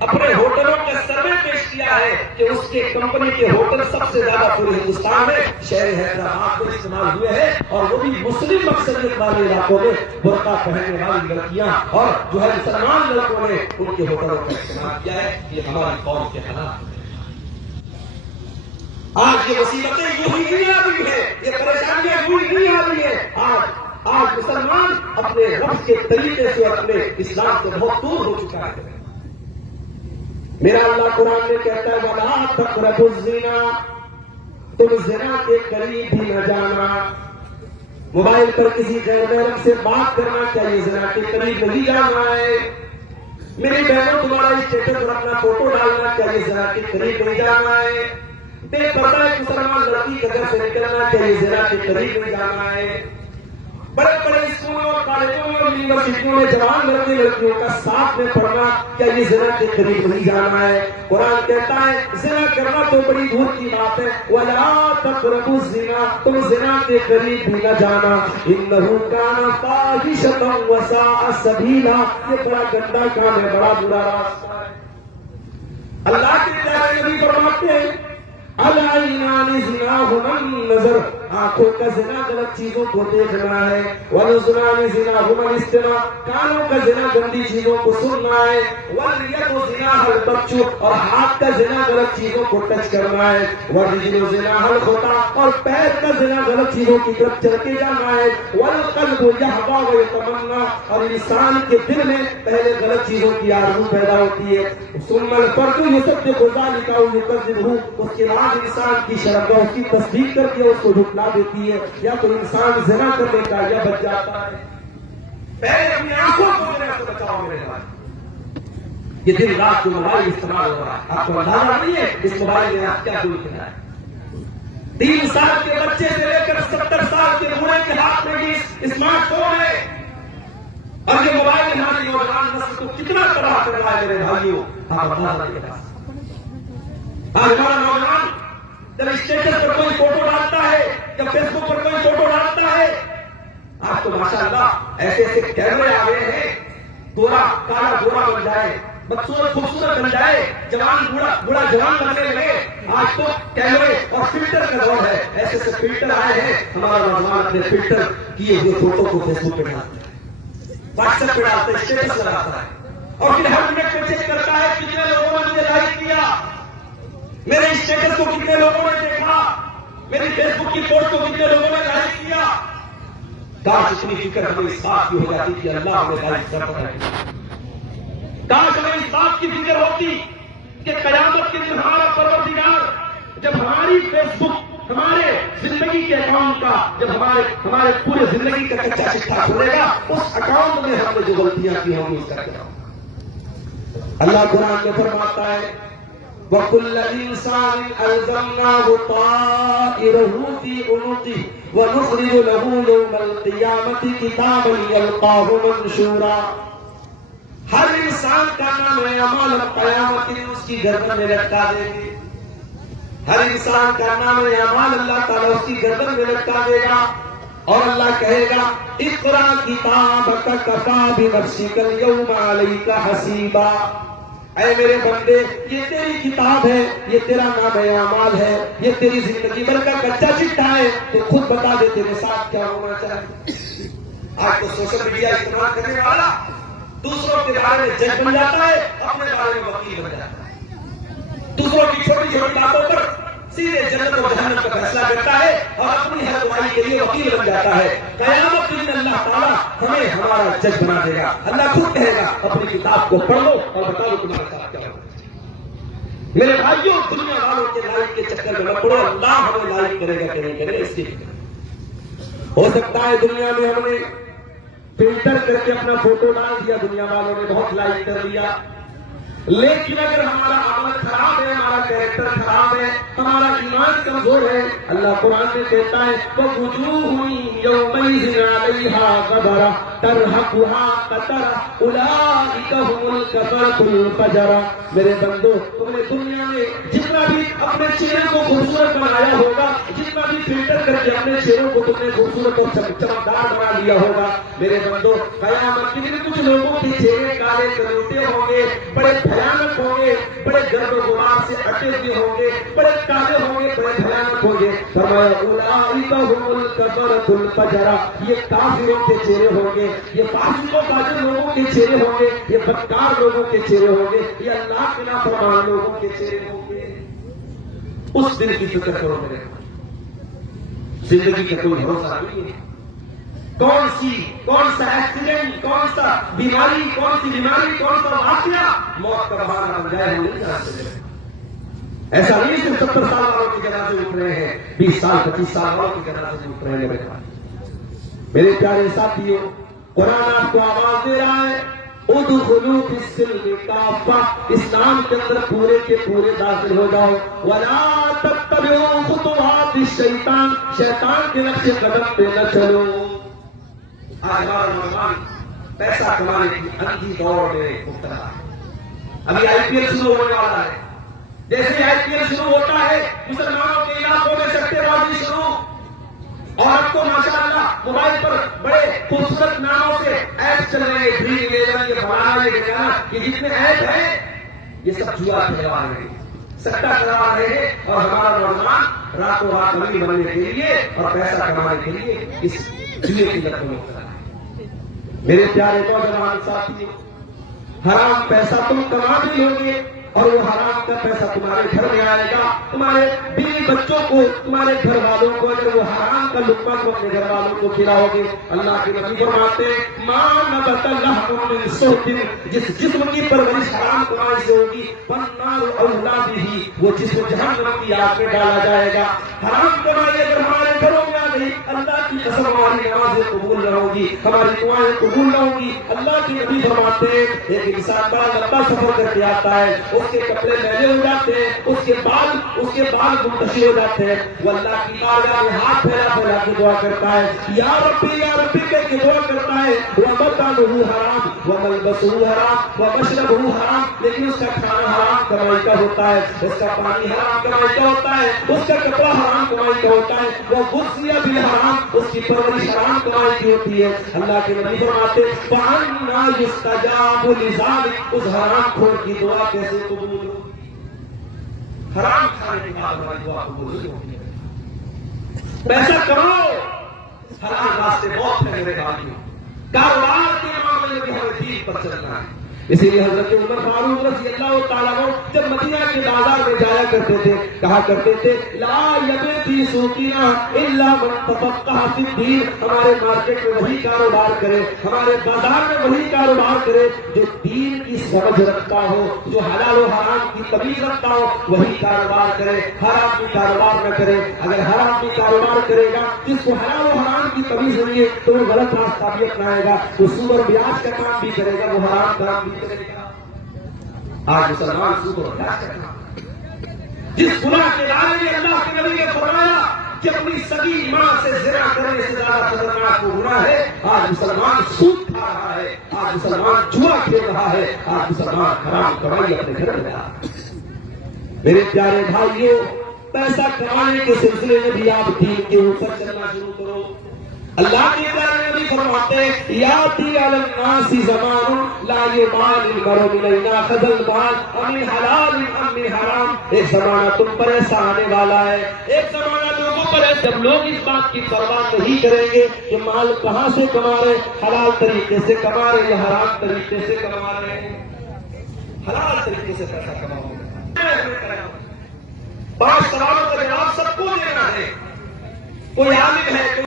اپنے ہوٹلوں کا سروے پیش کیا ہے کہ اس کے کمپنی کے ہوٹل سب سے زیادہ پورے ہندوستان میں شہر حیدرآباد میں استعمال ہوئے ہیں، اور وہ بھی مسلم اکثریت والے علاقوں میں برقع پہننے والی لڑکیاں اور جو ہے مسلمان لڑکوں نے ان کے ہوٹلوں کا استعمال کیا ہے۔ یہ ہماری قوم کے حالات ہیں۔ آج یہ مصیبتیں یوں ہی نہیں آ رہی ہیں، یہ پریشانیاں یوں ہی نہیں آ رہی ہیں۔ آج مسلمان اپنے رب کے طریقے سے اپنے اسلام سے بہت دور ہو چکا ہے۔ میرا اللہ قرآن میں کہتا ہے وَلَا تَقْرَبُوا الزِّنَا، تم زنا کے قریب بھی نہ جانا۔ موبائل پر کسی غیر محرم سے بات کرنا چاہیے، زنا کے قریب نہیں جانا ہے۔ میری بہنوں تمہارا اسٹیٹس پر اپنا فوٹو ڈالنا چاہیے، زنا کے قریب نہیں جانا ہے۔ بے پردہ ایک مسلمان لڑکی کے گھر سے نکلنا چاہیے، زنا کے قریب نہیں جانا ہے۔ بڑے بڑے اسکولوں اور کالجوں اور یونیورسٹیوں میں جوان لڑکے لڑکیوں کا ساتھ میں پڑھنا، کیا یہ زنا کے قریب نہیں جانا ہے؟ قرآن کہتا ہے زنا کرنا تو بڑی دور کی بات ہے، وَلَا تَقْرَبُوا الزِّنَا، تم زنا کے قریب بھی نہ جانا، إِنَّهُ كَانَ فَاحِشَةً وَسَاءَ سَبِيلًا، یہ بڑا گندا کام ہے، بڑا برا راستہ ہے۔ اللہ کے پیارے نبی فرماتے ہیں العینان زناہما النظر، آنکھوں کا زنا غلط چیزوں کو دیکھنا ہے، والأذنان زناہما الاستماع، کانوں کا زنا گندی چیزوں کو سننا ہے، والید زناہا البطش، اور ہاتھ کا زنا غلط چیزوں کو ٹچ کرنا ہے، والرجل زناہا الخطا، اور پیر کا زنا غلط چیزوں کی طرف چل کے جانا ہے، والقلب یہوی ویتمنی، اور انسان کے دل میں پہلے غلط چیزوں کی آرزو پیدا ہوتی ہے، ثم الفرد یصدق ذلک او یکذبہ، اس کے بعد انسان کی شرمگاہ اس کی تصدیق کر کے اس کو جھٹلا دیتی ہے، یا تو انسان زنا کرنے کا یا بچ جاتا ہے۔ پہلے اپنی آنکھوں کو زنا سے بچاؤ میرے بھائی۔ یہ دن رات جو موبائل استعمال ہو رہا ہے، آپ کو اندازہ نہیں ہے اس موبائل میں آپ کیا دور کیا ہے۔ 3 سال کے بچے سے لے کر 70 سال کے بوڑھے کے ہاتھ میں بھی اسمارٹ فون ہے، اور یہ موبائل ہماری نوجوان نسل کو کتنا تباہ کر رہا ہے میرے بھائیوں، آپ اندازہ نہیں لگا سکتے۔ آج ہمارا نوجوان جب اسٹیٹس پر کوئی فوٹو ڈالتا ہے، جب فیس بک پر کوئی فوٹو ڈالتا ہے، آج تو ماشاءاللہ ایسے ایسے کیمرے آ گئے ہیں، گورا کالا گورا بن جائے، بدسورت خوبصورت بن جائے، جوان بوڑھا جوان بننے لگے۔ آج تو کیمرے اور فلٹر کا دور ہے، ایسے ایسے فلٹر آئے ہیں، ہمارا نوجوان اپنے فلٹر کیے ہوئے فوٹو کو فیس بک پہ ڈالتا ہے، واٹس ایپ پہ ڈالتا ہے، اسٹیٹس لگاتا ہے، اور پھر ہر منٹ میں چیک کرتا ہے کتنے لوگوں نے مجھے لائک کیا، میرے اسٹیٹس کو کتنے لوگوں نے دیکھا، میری فیس بک کی پوسٹ کو کتنے لوگوں نے لائک کیا۔ کاش اتنی فکر ہمیں اس بات کی ہو جاتی کہ اللہ ہمیں لائک کرتا ہے، کاش ہمیں اس بات کی فکر ہوتی کہ قیامت کے دن ہمارا پروردگار جب ہماری فیس بک ہمارے زندگی کے اکاؤنٹ کا، جب ہمارے پورے زندگی کا کچا چٹھا کھولے گا، اس اکاؤنٹ میں ہم نے جو غلطیاں کی ہوں گی اس کا کیا ہوگا۔ اللہ قرآن میں فرماتا ہے وَكُلَّ إِنسَانٍ أَلْزَمْنَاهُ طَائِرَهُ فِي عُنُقِهِ وَنُخْرِجُ لَهُ يَوْمَ الْقِيَامَةِ كِتَابًا يَلْقَاهُ مَنشُورًا، ہر انسان کا نام اعمال قیامت میں اس کی گردن میں لٹکا دیں گے، ہر انسان کا نام اعمال اللہ تعالیٰ اس کی گردن میں لٹکا دے گا، اور اللہ کہے گا اقرأ کتابک کفیٰ بنفسک اليوم علیک حسیبا، اے میرے بندے یہ تیری کتاب ہے، یہ تیرا نام اعمال ہے، یہ تیری زندگی بھر کا کچا چٹھا ہے، تو خود بتا دے تیرے ساتھ کیا ہونا چاہیے۔ آج تو سوشل میڈیا استعمال کرنے والا دوسروں کے بارے میں جج بن جاتا ہے، اپنے بارے میں وکیل بن جاتا ہے، دوسروں کی چھوٹی چھوٹی باتوں پر سیدھے جنت و جہنم کا فیصلہ کرتا ہے، اور اپنی حلوائی کے لیے وکیل بن جاتا ہے۔ قیامت کے دن اللہ تعالیٰ ہمیں ہمارا جج بنا دے گا، اللہ خود کہے گا اپنی کتاب کو پڑھ لو اور بتا دو تمہارے ساتھ کیا ہوگا۔ میرے بھائیوں دنیا والوں کے لائک کے چکر میں نہ پڑو، اللہ ہمیں لائک کرے گا کہ نہیں کرے گا اس کی فکر۔ ہو سکتا ہے دنیا میں ہم نے فلٹر کر کے اپنا فوٹو ڈال دیا، دنیا والوں نے بہت لائک کر لیا، لیکن اگر ہمارا عمل خراب ہے، ہمارا کیریکٹر خراب ہے، ہمارا ایمان کمزور ہے، اللہ قرآن میں کہتا ہے وَوُجُوهٌ يَوْمَئِذٍ عَلَيْهَا غَبَرَةٌ، ترهقها قترة اولئك هم الكفرة الفجرة. میرے بندو، تم نے دنیا میں جتنا بھی اپنے چہرے کو خوبصورت بنایا ہوگا، جتنا بھی فلٹر کر کے اپنے چہروں کو تم نے خوبصورت اور چمکدار بنا لیا ہوگا، میرے بندو قیامت کے دن کچھ لوگوں کے چہرے کالے کلوٹے ہوں گے، بڑے بھیانک ہوں گے، بڑے گرد و غبار سے اٹے ہوئے ہوں گے، بڑے کالے ہوں گے، بڑے بھیانک ہوں گے. فرمایا اولئک هم الکفرۃ الفجرہ، یہ کافروں کے چہرے ہوں گے، یہ فاسق و فاجر لوگوں کے چہرے ہوں گے، یہ بدکار لوگوں کے چہرے ہوں گے، یہ اللہ کے نافرمان لوگوں کے چہرے ہوں گے. اس دن کی فکر کرو میرے، زندگی کا کوئی بھروسہ نہیں ہے. کون سا ایکسیڈنٹ، کون سا بیماری، کون سی بیماری، کون سا واقعہ موت کا بہانہ بن جائے، ہم نہیں جان سکتے. ایسا نہیں صرف 70 سال والوں کی جنازے اٹھ رہے ہیں، 20 سال 25 سال والوں کی جنازے اٹھ رہے ہیں. میرے پیارے ساتھیوں، قرآن آپ کو آواز دے رہا ہے ادخلوا فی السلم کافہ، اسلام کے اندر پورے کے پورے داخل ہو جاؤ. ولا تتبعوا خطوات الشیطان، شیطان کے نقش قدم پہ نہ چلو. آج ہمارا نوجوان پیسہ کمانے کی اندھی دوڑ میں مبتلا ہے. ابھی آئی پی ایل شروع ہونے والا ہے. جیسے آئی پی ایل شروع ہوتا ہے، مسلمانوں کے علاقوں میں سٹے بازی شروع، اور اب تو ماشاء اللہ موبائل پر بڑے خوبصورت ناموں سے ایپ چل رہے ہیں، ڈریم 11، یہ فلانا، یہ ٹھکانا، یہ جتنے ایپ ہیں یہ سب جوا کھلوا رہے ہیں، سٹا کروا رہے ہیں. اور ہمارا نوجوان راتوں رات امیر بننے کے لیے اور پیسہ کمانے کے لیے اس جوئے کی لت میں مبتلا ہے. میرے پیارے نوجوان ساتھیوں، حرام پیسہ تم کما بھی لو گے اور وہ حرام کا پیسہ تمہارے گھر میں آئے گا. تمہارے بیوی بچوں کو، تمہارے گھر والوں کو اگر وہ حرام کا لقمہ کو اپنے گھر والوں کو کھلاؤ گے، اللہ کے نبی فرماتے ہیں مَا نَبَتَ لَحْمٌ مِّن سُحْتٍ، جس جسم کی پرورش حرام کمائی سے ہوگی، وَالنَّارُ أَوْلَىٰ بِهِ، وہ جسم جہنم کی آگ میں ڈالا جائے گا. حرام کمائی اگر ہمارے گھروں میں آ گئی، اللہ کی قسم ہماری نمازیں قبول نہ ہوگی، ہماری دعائیں قبول نہ ہوگی. اللہ کے نبی فرماتے ہیں ایک انسان بڑا لمبا سفر کر کے آتا ہے، اس کے کپڑے میلے ہو جاتے ہیں، اس کے بال منتشر ہو جاتے ہیں، وہ اللہ کی بارگاہ میں ہاتھ پھیلا پھیلا کے دعا کرتا ہے، یا ربی کہہ کے دعا کرتا ہے. وَمَطْعَمُهُ حرام وَمَلْبَسُهُ حرام وَمَشْرَبُهُ حرام، لیکن اس کا کھانا حرام کمائی کا ہوتا ہے، اس کا پانی حرام کمائی کا ہوتا ہے، اس کا کپڑا حرام کمائی کا ہوتا ہے، وہ غذي بالحرام، اس کی پرورش حرام کمائی کی ہوتی ہے. اللہ کے نبی فرماتے فَأَنَّىٰ يُسْتَجَابُ لِذَٰلِكَ، اس حرام خور کی دعا کیسے قبول ہو؟ حرام کھانے کے بعد ہماری دعا قبول نہیں ہوتی. پیسہ کماؤ، حلال راستے بہت ہیں میرے بھائیوں، کاروبار کے معاملے میں بھی ہمیں دین پر چلنا ہے. اسی لیے حضرت عمر فاروق رضی اللہ تعالیٰ عنہ جب مدینہ کے بازار میں جایا کرتے تھے، کہا کرتے تھے لا یبیع فی سوقنا الا من تفقہ فی الدین، ہمارے مارکیٹ میں وہی کاروبار کرے، ہمارے بازار میں وہی کاروبار کرے جو دین کی سمجھ رکھتا ہو، جو حلال و حرام کی تمیز رکھتا ہو، وہی کاروبار کرے، حرام کی کاروبار نہ کرے. اگر حرام کی کاروبار کرے گا، جس کو حلال و حرام کی تمیز نہیں ہے تو وہ غلط راستہ بھی اپنائے گا، وہ سود اور بیاج کا کام بھی کرے گا، وہ حرام کام بھی کرے گا. آج مسلمان سود اور بیاج کا کام، جس گناہ کے بارے میں اللہ کے نبی نے فرمایا کہ اپنی سگی ماں سے زنا کرنے سے زیادہ خطرناک وہ گناہ ہے، آج مسلمان سود کھا رہا ہے، آج مسلمان جوا کھیل رہا ہے، آج مسلمان حرام کمائی اپنے گھر میں رہا. میرے پیارے بھائیوں، پیسہ کمانے کے سلسلے میں بھی آپ دین کے اوپر چلنا شروع کرو. اللہ کے پیارے نبی فرماتے ہیں یاتی علی الناس زمان لا یبال المرء من اخذ المال من حلال ام من حرام. ایک زمانہ تم پر ایسا آنے والا ہے، ایک زمانہ لوگوں پر ہے جب لوگ اس بات کی پرواہ نہیں کریں گے کہ مال کہاں سے کما رہے، حلال طریقے سے کما رہے یا حرام طریقے سے کما رہے ہیں. حلال طریقے سے پیسہ کماؤ. 5 سوالوں کا جواب سب کو دینا ہے. کوئی عالم ہے